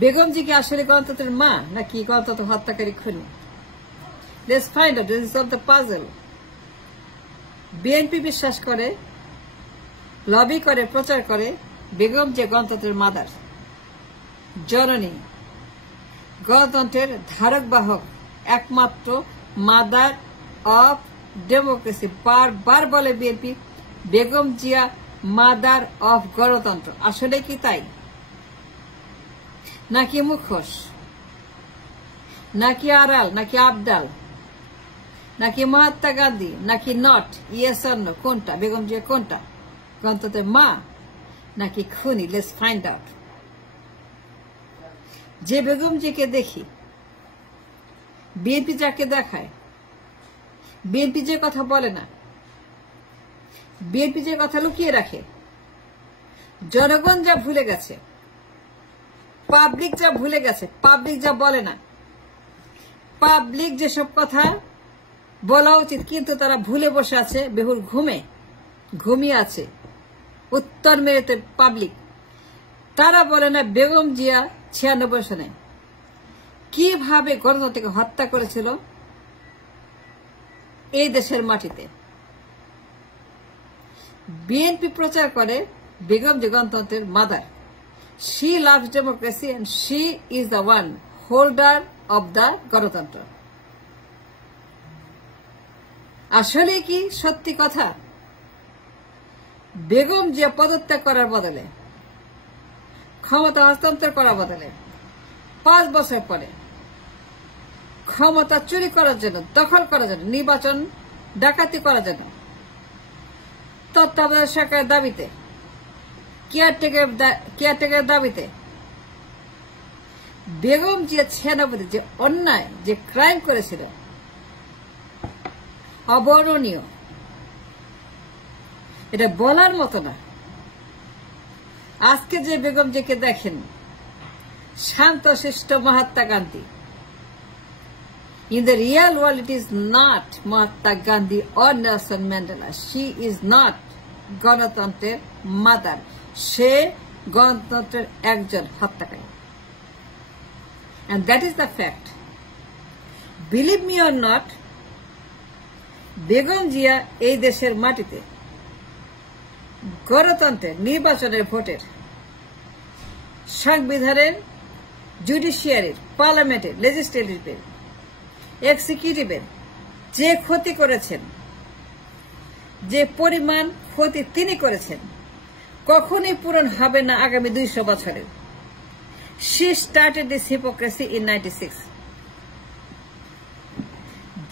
বেগম জি কি আসলে গণতন্ত্রের মা নাকি গণতন্ত্র হত্যাকারী খুনি? Let's find out, this is of the puzzle. BNP বিশ্বাস করে, লবি করে, প্রচার করে বেগম যে গণতন্ত্রের মাদার, জননী, গণতন্ত্রের ধারক বাহক, একমাত্র মাদার অফ ডেমোক্রেসি। বারবার বলে BNP Begum Zia mother of গণতন্ত্র। আসলে কি তাই নাকি মুখোশ, নাকি আড়াল, নাকি আবদাল, নাকি মহাত্মা গান্ধী, নাকি নট? ইয়েস অর নো, কোনটা? বেগম জিয়া কোনটা? গণতন্ত্রের মা নাকি খুনি? Let's find out. যে বেগম জিকে দেখি, বিএনপি যাকে দেখায়, বিএনপি যে কথা বলে না, বিএনপি যে কথা লুকিয়ে রাখে, জনগণ যা ভুলে গেছে, পাবলিক যা ভুলে গেছে, পাবলিক যা বলে না, পাবলিক যেসব কথা বলা উচিত কিন্তু তারা ভুলে বসে আছে, বেহুর ঘুমিয়ে আছে, উত্তর মেরুতে পাবলিক। তারা বলে না বেগম জিয়া 96 সনে কিভাবে গণতন্ত্রকে হত্যা করেছিল এই দেশের মাটিতে। বিএনপি প্রচার করে বেগম জি গণতন্ত্রের mother. She loves democracy and she is the one holder of the গণতন্ত্র। আসলে কি সত্যি কথা? বেগম জিয়া পদত্যাগ করার বদলে, ক্ষমতা হস্তান্তর করার বদলে 5 বছর পরে ক্ষমতা চুরি করার জন্য, দখল করার জন্য, নির্বাচন ডাকাতি করার জন্য তত্ত্বাবধায়ক সরকারের দাবিতে, কেয়ারটেকার দাবিতে বেগম জিয়া 96 যে অন্যায়, যে ক্রাইম করেছিল, অবর্ণনীয়, এটা বলার মতো না। আজকে যে বেগম জিকে দেখেন, শান্তশিষ্ট Mahatma Gandhi, in the real world it is not Mahatma Gandhi or Nelson Mandela. She is not গণতন্ত্রের মাদার, সে গণতন্ত্রের একজন হত্যাকারী। And that is the fact. Believe me or not, Begum Zia এই দেশের মাটিতে গণতন্ত্রের, নির্বাচনের, ভোটের, সংবিধানের, জুডিশিয়ারির, পার্লামেন্টের, লেজিসলেটিভের, এক্সিকিউটিভের যে ক্ষতি করেছেন, যে পরিমাণ ক্ষতি তিনি করেছেন, কখনোই পূরণ হবে না আগামী 200 বছরে। She started this hypocrisy in 96.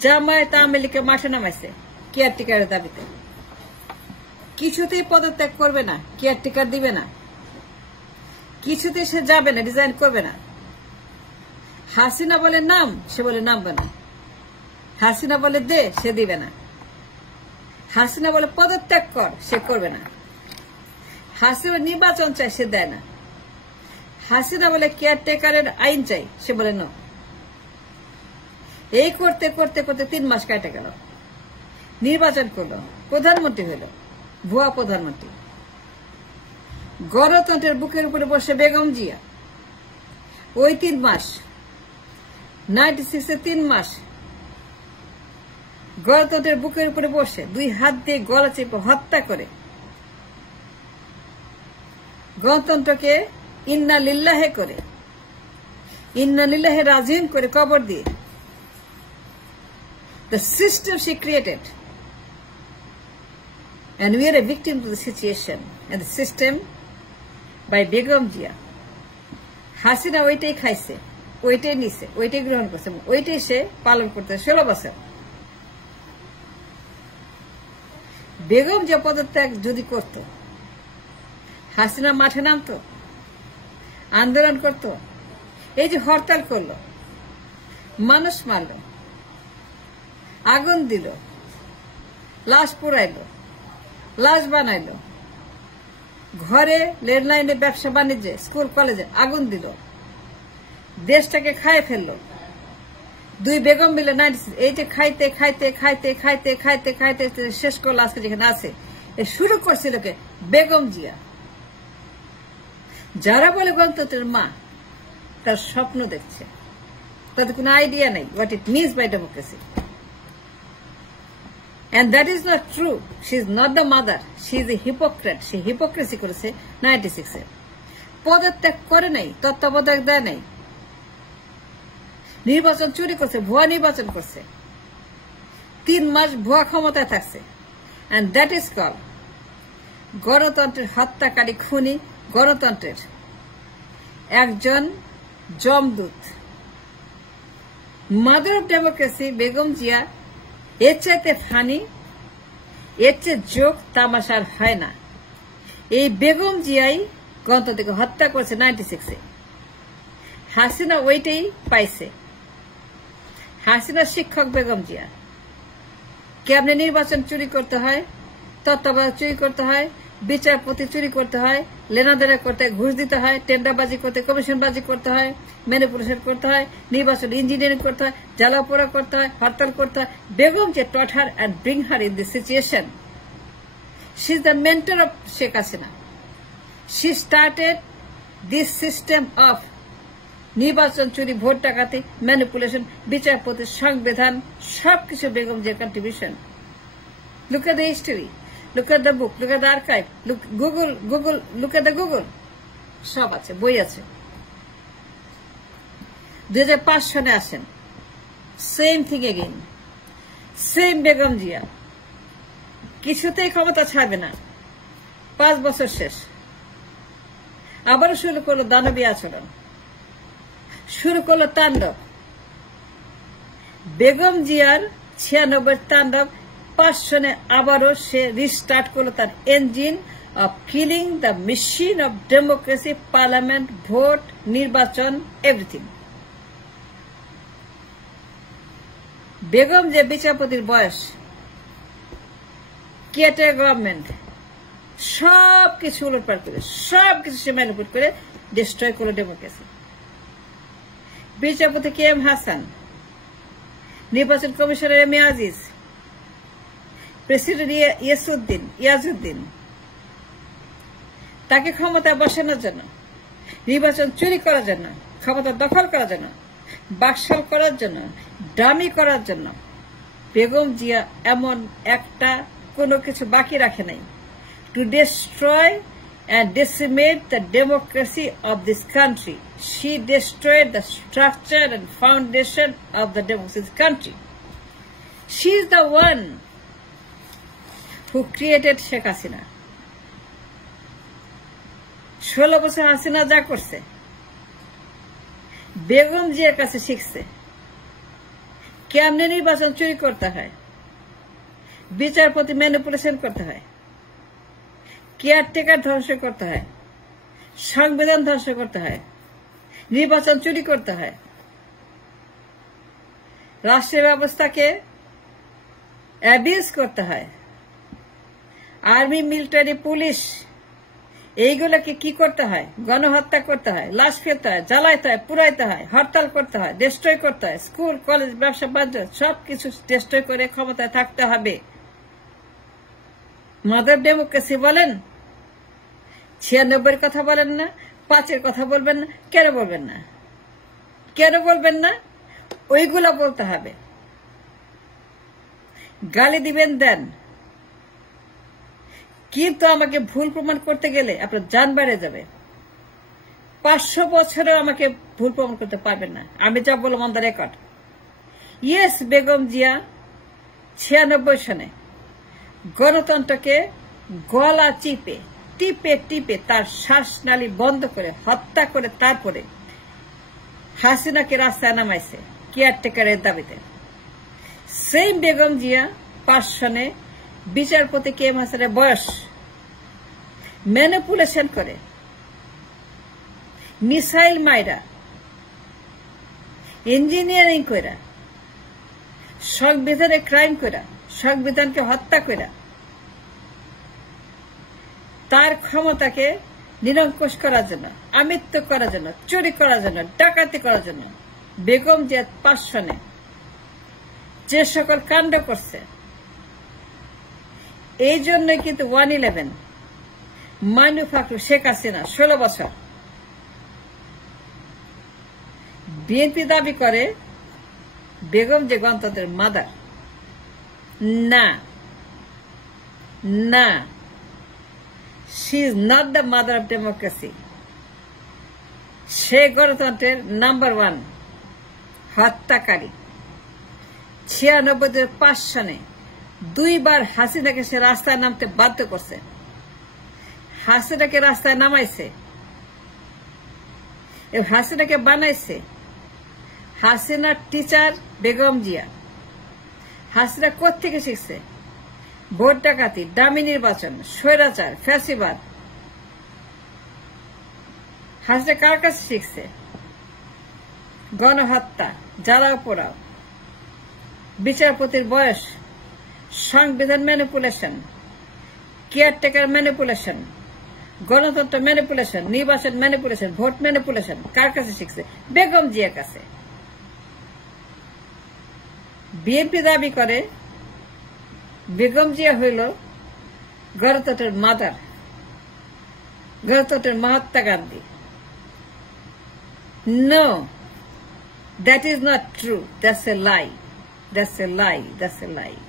Jamaat Awami লীগকে মাঠে নামাইছে কেয়ারটেকারের দাবিতে। কিছুতেই পদত্যাগ করবে না, কেয়ারটেকার দিবে না, কিছুতেই সে যাবে না, রিজাইন করবে না। হাসিনা বলে নাম, সে বলে নামবে না। হাসিনা বলে দে, সে দিবে না। হাসিনা বলে পদত্যাগ কর, সে করবে না। হাসিনা নির্বাচন চাই, সে দেয় না। হাসিনা বলে কেয়ারটেকারের আইন চাই, সে বলে ন। এই করতে করতে করতে 3 মাস কেটে গেল। নির্বাচন করলো, প্রধানমন্ত্রী হইল, ভুয়া প্রধানমন্ত্রী। গণতন্ত্রের বুকের উপরে বসে বেগম জিয়া ওই 3 মাস, 96-এ 3 মাস গণতন্ত্রের বুকের উপরে বসে 2 হাত দিয়ে গলা চেপে হত্যা করে গণতন্ত্রকে ইন্না লিল্লাহে করে, ইন্না লিল্লাহে রাজিম করে কবর দিয়ে the system she created, and we are a victim to the situation and the system by Begum Zia. Hasina ওইটাই খাইছে, ওইটাই নিছে, ওইটাই গ্রহণ করছে, ওইটাই সে পালন করতে 16 বছর। বেগম জিয়া পদত্যাগ যদি করত, হাসিনা মাঠে নামতো, আন্দোলন করত, এই যে হরতাল করলো, মানুষ মারল, আগুন দিল, লাশ পোড়াইলো, লাশ বানাইলো, ঘরে, লেনলাইনে, ব্যবসা বাণিজ্যে, স্কুল কলেজে আগুন দিল, দেশটাকে খায় ফেললো। 2 বেগম মিলে 96 এই যে খাইতে খাইতে খাইতে খাইতে খাইতে খাইতে শেষ করলো আজকে যেখানে আছে। এ শুরু করছিল কে? বেগম জিয়া। যারা বলে গণতন্ত্রের মা, তার স্বপ্ন দেখছে, তাদের কোনো আইডিয়া নেই what it means by democracy. And that is not true. She is not the mother. She is a hypocrite. She hypocrisy করেছে 96-এ। পদত্যাগ করে নাই, তত্ত্বাবধায়ক দেয় নাই, নির্বাচন চুরি করছে, ভুয়া নির্বাচন করছে, 3 মাস ভুয়া ক্ষমতায় থাকছে। And that is called গণতন্ত্রের হত্যাকারী, খুনি, গণতন্ত্রের একজন জমদূত। Mother of democracy Begum Zia এর চাইতে ফানি, এর চেয়ে যোগ তামাশার হয় না। এই বেগম জিয়াই গণতন্ত্রকে হত্যা করেছে 96-এ। হাসিনা ওইটাই পাইছে। হাসিনা শিক্ষক বেগম জিয়া। কেমনে নির্বাচন চুরি করতে হয়, তত্ত্বাবধায়ক চুরি করতে হয়, বিচারপতি চুরি করতে হয়, লেনাদেনা করতে হয়, ঘুষ দিতে হয়, টেন্ডারবাজি করতে, কমিশনবাজি করতে হয়, ম্যানিপুলেশন করতে হয়, নির্বাচন ইঞ্জিনিয়ারিং করতে হয়, জ্বালাপোড়া করতে হয়, হরতাল করতে হয়। বেগম যে taught her and bring her in this situation. She is the mentor of Sheikh Hasina. She started this system of নির্বাচন চুরি, ভোট ডাকাতি, ম্যানিপুলেশন, বিচারপতি, সংবিধান, সবকিছু বেগম জিয়ার contribution. Look at the history. Look at the book. Look at the archive. Look at the Google. সব আছে, বই আছে। 2005 সনে আসেন, same thing again, same Begum Zia কিছুতেই ক্ষমতা ছাড়বে না। 5 বছর শেষ, আবারও শুরু করলো দানবী আচরণ, শুরু করলো তাণ্ডব। বেগম জিয়ার 96 তাণ্ডব 5 সনে আবারও সে রিস্টার্ট করলো তার engine of killing the machine of democracy, parliament, vote, নির্বাচন, এভরিথিং। বেগম যে বিচারপতির বয়স, কেটে গভর্নমেন্ট সবকিছু উলটপাট করে, সবকিছু সে ম্যানিপুলেট করে ডিস্ট্রয় করলো ডেমোক্রেসি। বিচারপতি কে এম হাসান, নির্বাচন commissioner M A Aziz, president Iajuddin, তাকে ক্ষমতায় বসানোর জন্য, নির্বাচন চুরি করার জন্য, ক্ষমতা দখল করার জন্য, বাকশাল করার জন্য, ডামি করার জন্য বেগম জিয়া এমন একটা কোনো কিছু বাকি রাখে নাই। To destroy and decimate the democracy of this country. She destroyed the structure and foundation of the democracy of this country. She is the one who created Sheikh Hasina. 16 বছর হাসিনা যা করছে বেগম জিয়ার কাছে শিখছে। কেমনে নির্বাচন চুরি করতে হয়, বিচারপতি ম্যানিপুলেশন করতে হয়, কেয়ারটেকার ধ্বংস করতে হয়, সংবিধান ধ্বংস করতে হয়, নির্বাচন চুরি করতে হয়, রাষ্ট্রীয় ব্যবস্থাকে অ্যাবিউজ করতে হয়, আর্মি, মিলিটারি, পুলিশ এইগুলোকে কি করতে হয়, গণহত্যা করতে হয়, লাশ ফেলতে হয়, জ্বালাইতে হয়, পুরাইতে হয়, হরতাল করতে হয়, ডিস্ট্রয় করতে হয়, স্কুল, কলেজ, ব্যবসা বাণিজ্য সবকিছু ডিস্ট্রয় করে ক্ষমতায় থাকতে হবে। মাদার ডেমোক্রেসি বলেন, 96 কথা বলেন না, 5 কথা বলবেন না, কেন বলবেন না? কেন বলবেন না? ওইগুলা বলতে হবে। গালি দিবেন দেন, কিন্তু আমাকে ভুল প্রমাণ করতে গেলে আপনার জান বেড়ে যাবে। 500 বছরেও আমাকে ভুল প্রমাণ করতে পারবেন না। আমি যা বললাম on the record. Yes, Begum Zia 96 সনে গণতন্ত্রকে গলা টিপে তার শ্বাসনালী বন্ধ করে হত্যা করে তারপরে হাসিনাকে রাস্তায় নামাইছে কেয়ারটেকারের দাবিতে। সেই বেগম জিয়া 5 সনে বিচারপতি কে এম হাসানের বয়স ম্যানিপুলেশন করে, মিসাইল মাইরা, ইঞ্জিনিয়ারিং কইরা, সংবিধানে ক্রাইম কইরা, সংবিধানকে হত্যা কইরা তার ক্ষমতাকে নিরঙ্কুশ করার জন্য, আমৃত্যু করার জন্য, চুরি করার জন্য, ডাকাতি করার জন্য বেগম জিয়া 5 সনে যে সকল কাণ্ড করছে, এই জন্যই কিন্তু 111 মাইনুফাকরু শেখ হাসিনা 16 বছর বিএনপি দাবি করে বেগম যে গণতন্ত্রের মাদার। না, না, she is not the mother of democracy. সে গণতন্ত্রের নাম্বার 1 হত্যাকারী। 96-5 সনে 2 বার হাসিনাকে সে রাস্তায় নামতে বাধ্য করছে। হাসিনাকে রাস্তায় নামাইছে, হাসিনাকে বানাইছে হাসিনার টিচার বেগম জিয়া। হাসিনা কোত্থেকে শিখছে? ভোট ডাকাতি, দামি নির্বাচন, স্বৈরাচার, ফ্যাসিবাদ। হাসিনা কার কাছে শিখছে? গণহত্যা, জ্বালাও পোড়াও, বিচারপতির বয়স, সংবিধান ম্যানিপুলেশন, কেয়ারটেকার ম্যানিপুলেশন, গণতন্ত্র ম্যানিপুলেশন, নির্বাচন ম্যানিপুলেশন, ভোট ম্যানিপুলেশন। কার কাছে শিখছে? বেগম জিয়ার কাছে। বিএনপি দাবি করে বেগম জিয়া হইল গণতন্ত্রের মাদার, গণতন্ত্রের Mahatma Gandhi. No, that is not true. That's a lie. That's a lie. That's a lie.